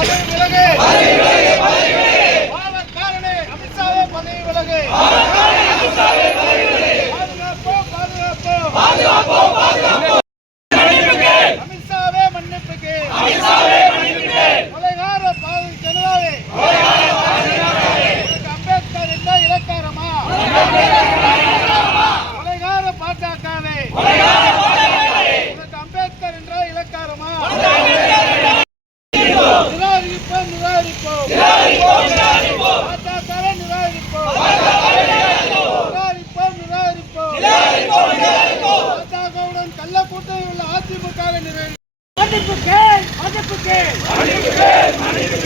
빨리 빨리 அதிமுகவினரின் மன்னிப்பு கேள் மன்னிப்பு கேள் மன்னிப்பு கேள் மன்னிப்பு